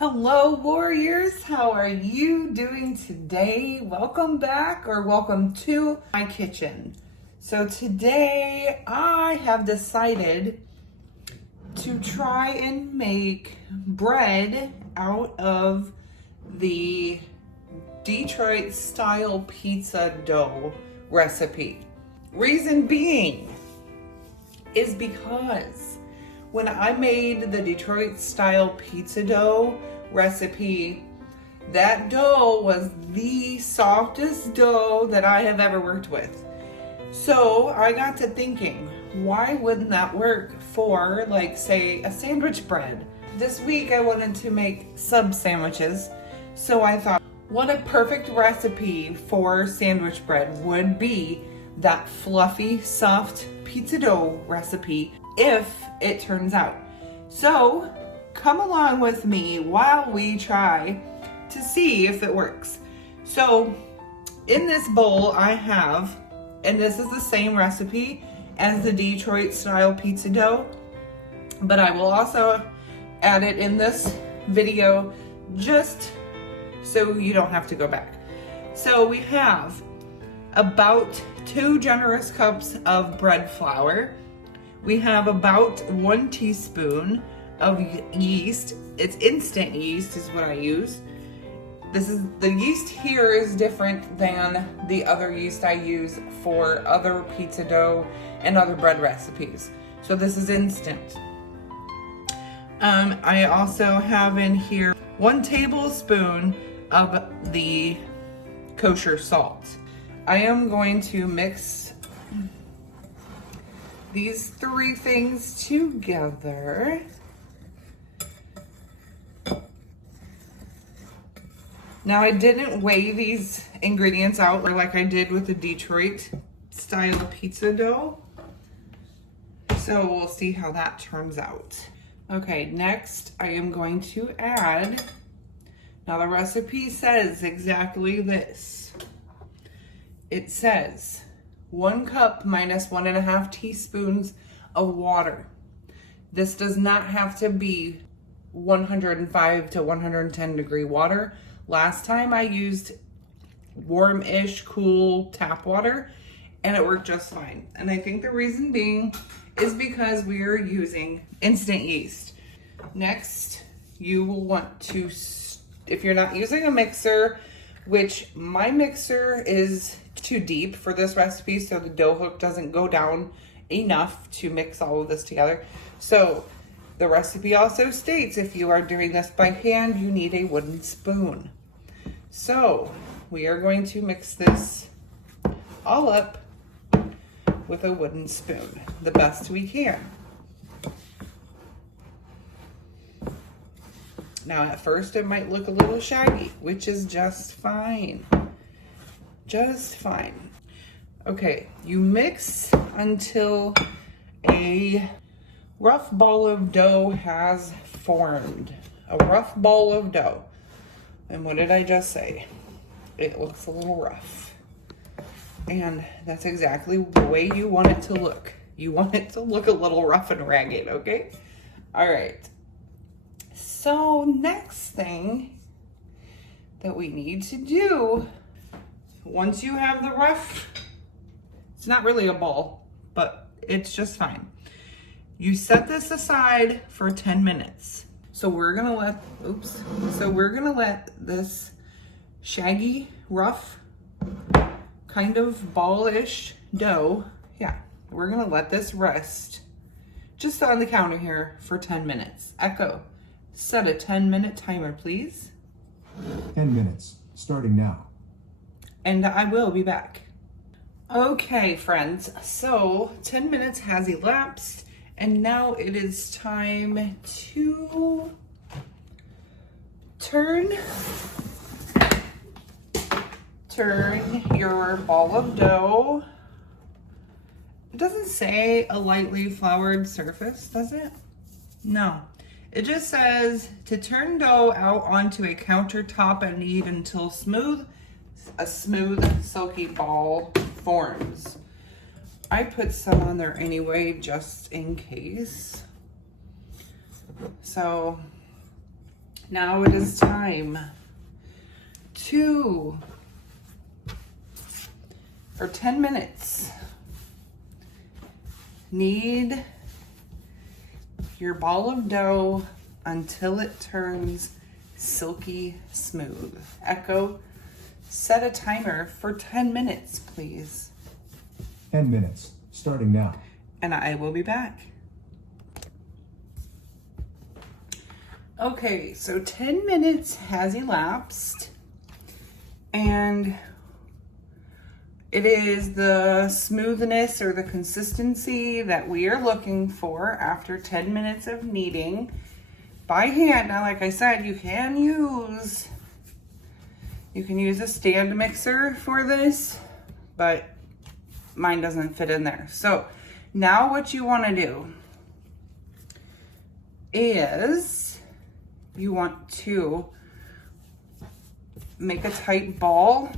Hello warriors, how are you doing today? Welcome back or welcome to my kitchen. So today I have decided to try and make bread out of the Detroit style pizza dough recipe. Reason being is because when I made the Detroit style pizza dough recipe, that dough was the softest dough that I have ever worked with. So I got to thinking, why wouldn't that work for, like, say, a sandwich bread? This week I wanted to make sub sandwiches, so I thought, what a perfect recipe for sandwich bread would be that fluffy, soft pizza dough recipe if it turns out. So come along with me while we try to see if it works. So in this bowl I have, and this is the same recipe as the Detroit style pizza dough, but I will also add it in this video just so you don't have to go back. So we have about 2 generous cups of bread flour. We have about 1 teaspoon of yeast. It's instant yeast is what I use. The yeast here is different than the other yeast I use for other pizza dough and other bread recipes. So this is instant. I also have in here 1 tablespoon of the kosher salt. I am going to mix these 3 things together. Now I didn't weigh these ingredients out like I did with the Detroit style pizza dough. So we'll see how that turns out. Okay, next I am going to add, now the recipe says exactly this. It says 1 cup minus 1.5 teaspoons of water. This does not have to be 105 to 110 degree water. Last time I used warm-ish, cool tap water and it worked just fine. And I think the reason being is because we are using instant yeast. Next, you will want to, if you're not using a mixer, which my mixer is too deep for this recipe, so the dough hook doesn't go down enough to mix all of this together. So the recipe also states if you are doing this by hand, you need a wooden spoon. So we are going to mix this all up with a wooden spoon the best we can. Now at first it might look a little shaggy, which is just fine. Just fine. Okay, you mix until a rough ball of dough has formed. A rough ball of dough. And what did I just say? It looks a little rough. And that's exactly the way you want it to look. You want it to look a little rough and ragged, okay? All right. So next thing that we need to do, once you have the rough, it's not really a ball, but it's just fine. You set this aside for 10 minutes. So we're gonna let this shaggy, rough, kind of ball-ish dough, we're gonna let this rest just on the counter here for 10 minutes. Echo, set a 10-minute timer, please. 10 minutes, starting now. And I will be back. Okay, friends, so 10 minutes has elapsed, and now it is time to turn your ball of dough. It doesn't say a lightly floured surface, does it? No. It just says to turn dough out onto a countertop and knead until a smooth, silky ball forms. I put some on there anyway, just in case. So Now it is time for 10 minutes. Knead your ball of dough until it turns silky smooth. Echo, set a timer for 10 minutes, please. 10 minutes, starting now. And I will be back. Okay, so 10 minutes has elapsed, and it is the smoothness or the consistency that we are looking for after 10 minutes of kneading by hand. Now, like I said, you can use a stand mixer for this, but mine doesn't fit in there. So now what you want to do is you want to make a tight ball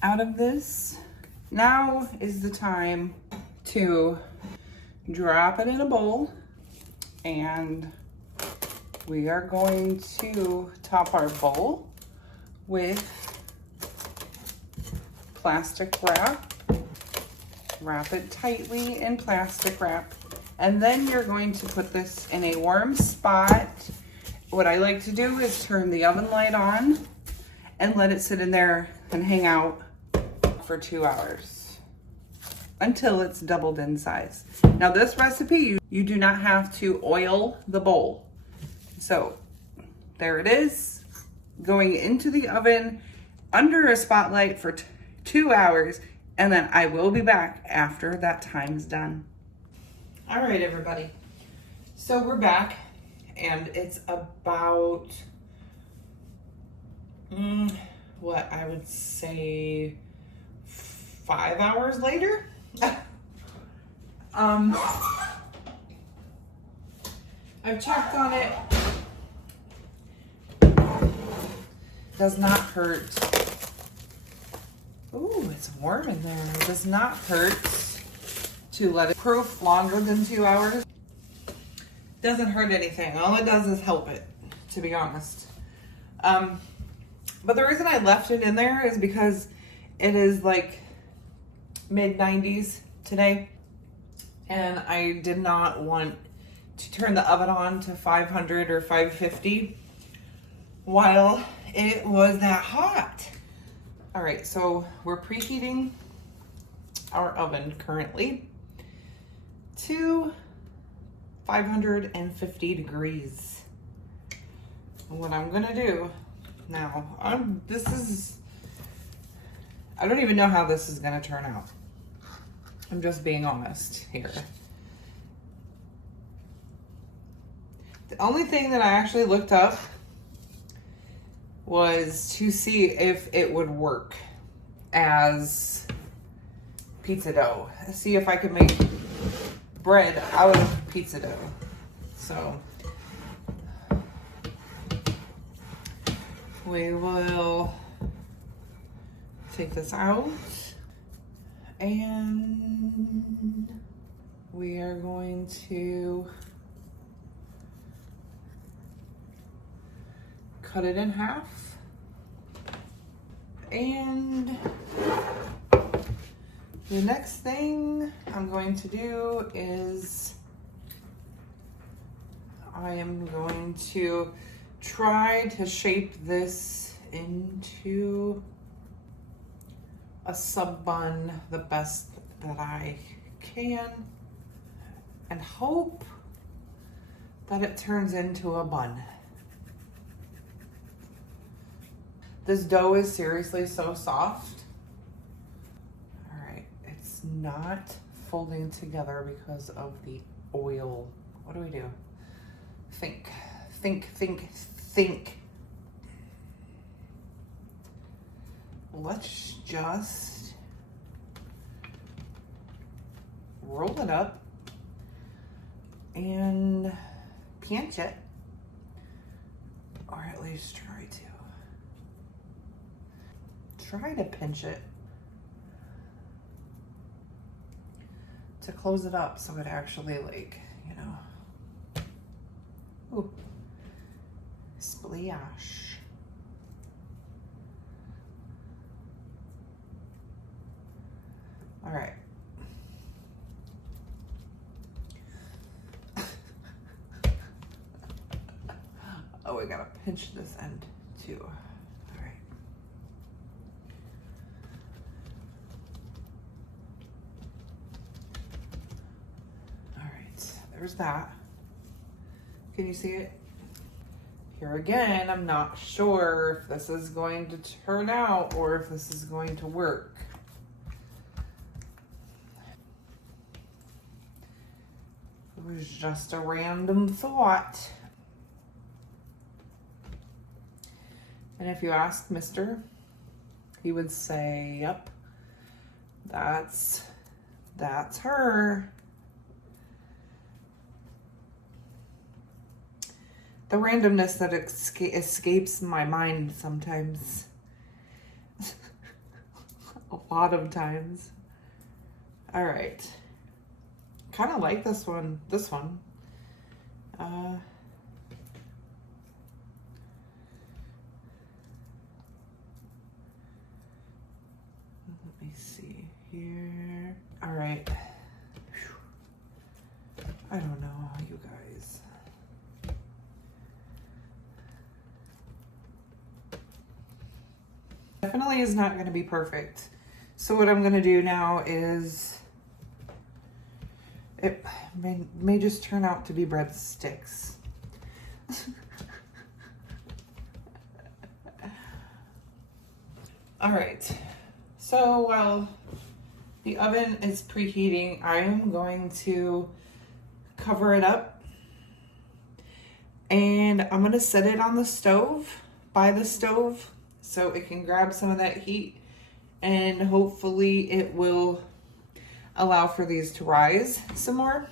out of this. Now is the time to drop it in a bowl, and we are going to top our bowl with plastic wrap. Wrap it tightly in plastic wrap, and then you're going to put this in a warm spot. What I like to do is turn the oven light on and let it sit in there and hang out for 2 hours until it's doubled in size. Now this recipe, you do not have to oil the bowl. So there it is, going into the oven under a spotlight for 2 hours, and then I will be back after that time's done. All right, everybody. So we're back, and it's about, what I would say 5 hours later. I've checked on it. Does not hurt. Ooh, it's warm in there. It does not hurt to let it proof longer than 2 hours. Doesn't hurt anything. All it does is help it, to be honest. But the reason I left it in there is because it is like mid-90s today, and I did not want to turn the oven on to 500 or 550 while it was that hot. All right, so we're preheating our oven currently to 550 degrees. And what I'm gonna do now, I don't even know how this is gonna turn out. I'm just being honest here. The only thing that I actually looked up was to see if it would work as pizza dough. See if I could make bread out of pizza dough. So we will take this out, and we are going to cut it in half. And the next thing I'm going to do is I am going to try to shape this into a sub bun the best that I can, and hope that it turns into a bun. This dough is seriously so soft. All right, it's not folding together because of the oil. What do we do? Think. Let's just roll it up and pinch it, or at least try to pinch it to close it up so it actually, like, you know. Ooh. Splash. All right. Oh, we gotta pinch this end too. All right. All right, there's that. Can you see it? Here again, I'm not sure if this is going to turn out or if this is going to work. It was just a random thought. And if you ask Mister, he would say, yep, that's her. The randomness that escapes my mind sometimes. A lot of times. All right. Kind of like this one. Let me see here. All right. I don't know, you guys. Definitely is not going to be perfect. So what I'm going to do now is, it may just turn out to be breadsticks. All right. So while the oven is preheating, I am going to cover it up and I'm going to set it on the stove, by the stove, so it can grab some of that heat and hopefully it will allow for these to rise some more.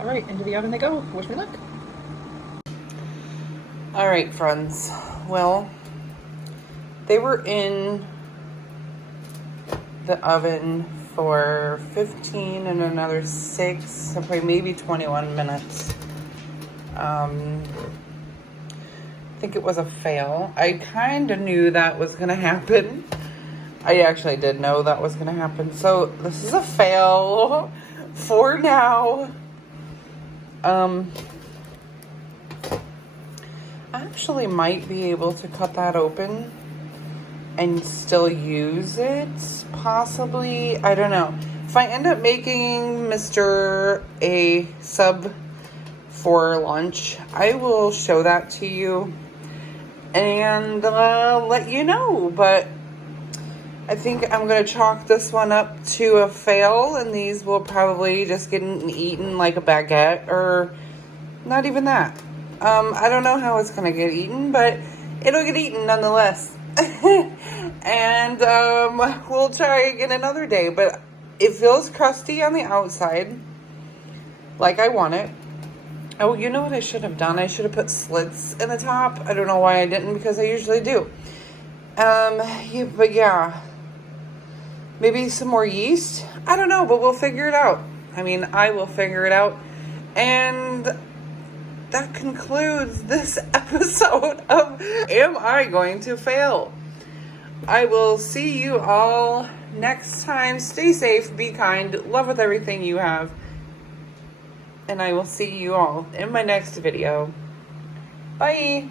All right, into the oven they go. Wish me luck. All right, friends. Well, they were in the oven for 15 and another 6, so probably maybe 21 minutes. I think it was a fail. I kind of knew that was going to happen. I actually did know that was going to happen. So this is a fail for now. I actually might be able to cut that open and still use it, possibly. I don't know. If I end up making Mr. a sub for lunch, I will show that to you and let you know. But I think I'm going to chalk this one up to a fail, and these will probably just get eaten like a baguette, or not even that. I don't know how it's going to get eaten, but it'll get eaten nonetheless. And we'll try again another day, but it feels crusty on the outside, like I want it. Oh, you know what I should have done? I should have put slits in the top. I don't know why I didn't, because I usually do. But yeah. Maybe some more yeast? I don't know, but we'll figure it out. I mean, I will figure it out. And that concludes this episode of Am I Going to Fail? I will see you all next time. Stay safe, be kind, love with everything you have. And I will see you all in my next video. Bye.